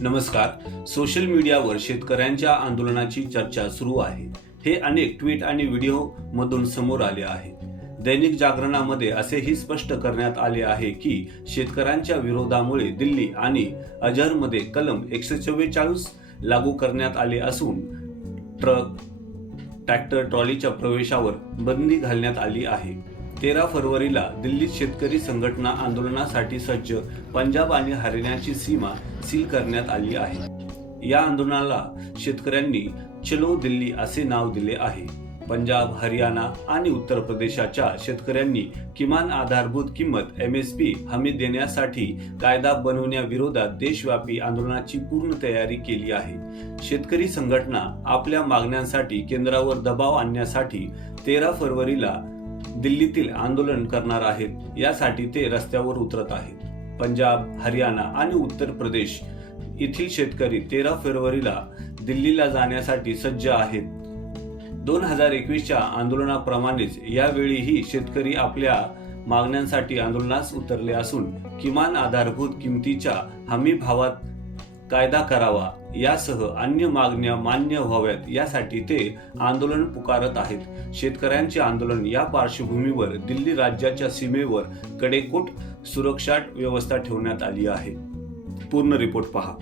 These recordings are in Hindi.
नमस्कार. सोशल मीडियावर शेतकऱ्यांच्या आंदोलनाची चर्चा सुरू आहे. हे अनेक ट्विट आणि व्हिडिओ मधून समोर आले आहे. दैनिक जागरणामध्ये असेही स्पष्ट करण्यात आले आहे की शेतकऱ्यांच्या विरोधामुळे दिल्ली आणि अजहरमध्ये कलम एकशे चव्वेचाळीस लागू करण्यात आले असून ट्रक ट्रॅक्टर ट्रॉलीच्या प्रवेशावर बंदी घालण्यात आली आहे. तेरा फरवरीला दिल्लीत शेतकरी संघटना आंदोलनासाठी सज्ज पंजाब आणि हरियाणाची सीमा सील करण्यात आली आहे. या आंदोलनाला शेतकऱ्यांनी चलो दिल्ली असे नाव दिले आहे. पंजाब हरियाणा आणि उत्तर प्रदेशाच्या शेतकऱ्यांनी किमान आधारभूत किंमत एम एस पी हमी देण्यासाठी कायदा बनवण्याविरोधात देशव्यापी आंदोलनाची पूर्ण तयारी केली आहे. शेतकरी संघटना आपल्या मागण्यांसाठी केंद्रावर दबाव आणण्यासाठी तेरा फरवरीला दिल्लीतील आंदोलन करणार आहेत यासाठी ते रस्त्यावर उतरत आहेत. पंजाब हरियाणा आणि उत्तर प्रदेश येथील शेतकरी तेरा फेब्रुवारीला दिल्लीला जाण्यासाठी सज्ज आहेत. दोन हजार एकवीसच्या आंदोलनाप्रमाणेच यावेळीही शेतकरी आपल्या मागण्यांसाठी आंदोलनास उतरले असून किमान आधारभूत किमतीच्या हमी भावात कायदा करावा यासह अन्य मागण्या मान्य व्हाव्यात यासाठी ते आंदोलन पुकारत आहेत. शेतकऱ्यांचे आंदोलन या पार्श्वभूमीवर दिल्ली राज्याच्या सीमेवर कडेकोट सुरक्षा व्यवस्था ठेवण्यात आली आहे. पूर्ण रिपोर्ट पहा.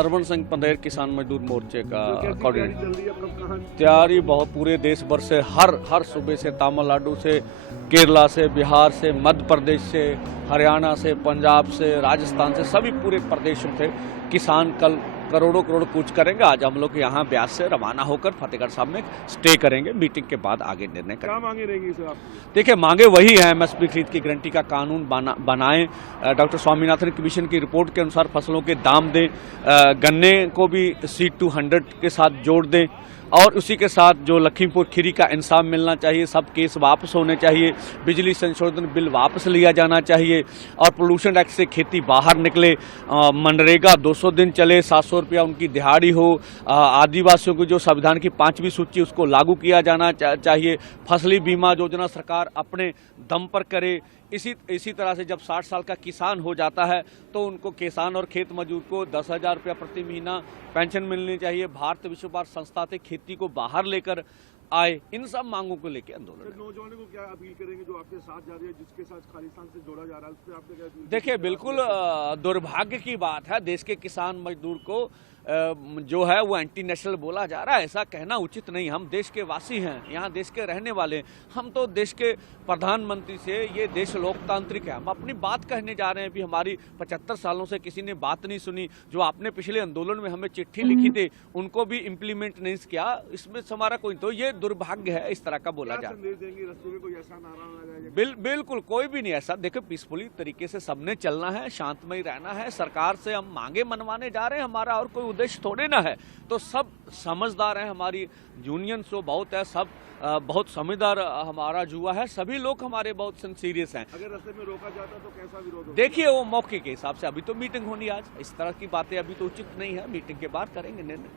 सरवण सिंह पंदेर किसान मजदूर मोर्चे का अकॉर्डिंग कोऑर्डिनेटर तैयारी बहुत पूरे देश भर से हर हर सूबे से तमिलनाडु से केरला से बिहार से मध्य प्रदेश से हरियाणा से पंजाब से राजस्थान से सभी पूरे प्रदेशों से किसान कल करोड़ों करोड़ कूच करेंगे। आज हम लोग यहाँ ब्यास से रवाना होकर फतेहगढ़ साहब में स्टे करेंगे। मीटिंग के बाद आगे निर्णय करेंगे। क्या मांगे रहेगी सर देखिए मांगे वही है। एमएसपी खरीद की गारंटी का कानून बना बनाएँ। डॉक्टर स्वामीनाथन कमीशन की रिपोर्ट के अनुसार फ़सलों के दाम दें। गन्ने को भी सी टू हंड्रेड के साथ जोड़ दें। और उसी के साथ जो लखीमपुर खीरी का इंसाफ मिलना चाहिए, सब केस वापस होने चाहिए, बिजली संशोधन बिल वापस लिया जाना चाहिए और पोल्यूशन एक्ट से खेती बाहर निकले। मनरेगा 200 दिन चले 700 रुपया उनकी दिहाड़ी हो। आदिवासियों की जो संविधान की पांचवी सूची, उसको लागू किया जाना चाहिए। फसली बीमा योजना सरकार अपने दम पर करे। इसी इसी तरह से जब 60 साल का किसान हो जाता है तो उनको किसान और खेत मजदूर को दस हज़ार रुपया प्रति महीना पेंशन मिलनी चाहिए। भारत विश्व भारत संस्था से खेती को बाहर लेकर आए इन सब मांगों को लेकर आंदोलन है। नौजवानों को क्या अपील करेंगे जो आपके साथ जा रहे हैं जिसके साथ खालिस्तान से जोड़ा जा रहा है उस पर आपने क्या देखिए बिल्कुल दुर्भाग्य की बात है देश के किसान मजदूर को जो है वो एंटी नेशनल बोला जा रहा है ऐसा कहना उचित नहीं हम देश के वासी हैं यहाँ देश के रहने वाले हैं। हम तो देश के प्रधानमंत्री से ये देश लोकतांत्रिक है हम अपनी बात कहने जा रहे हैं भी हमारी पचहत्तर सालों से किसी ने बात नहीं सुनी जो आपने पिछले आंदोलन में हमें चिट्ठी लिखी थी उनको भी इम्प्लीमेंट नहीं किया इसमें हमारा कोई तो ये दुर्भाग्य है इस तरह का बोला जा रहा बिल बिल्कुल कोई भी नहीं ऐसा। देखो पीसफुली तरीके से सबने चलना है शांतमय रहना है। सरकार से हम मांगे मनवाने जा रहे हैं हमारा और कोई उद्देश्य थोड़े ना है। तो सब समझदार हैं हमारी यूनियन सो बहुत है सब बहुत समझदार हमारा जुआ है। सभी लोग हमारे बहुत सीरियस हैं। अगर रास्ते में रोका जाता तो कैसा विरोध देखिए वो मौके के हिसाब से अभी तो मीटिंग होनी आज। इस तरह की बातें अभी तो उचित नहीं है। मीटिंग के बाद करेंगे निर्णय।